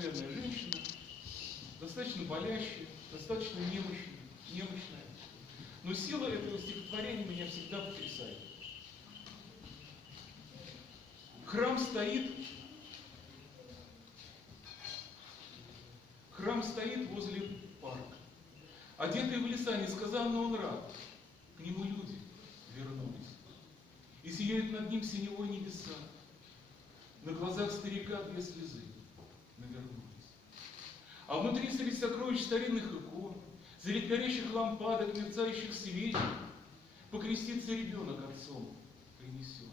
Женщина, достаточно болящая, достаточно немощная. Но сила этого стихотворения меня всегда потрясает. Храм стоит возле парка. Одетый в леса, несказанно он рад. К нему люди вернулись. И сияют над ним синевой небеса. На глазах старика 2 слезы навернулись. А внутри среди сокровищ старинных икон, среди горящих лампадок, мерцающих свечей, покрестится ребенок отцом принесен.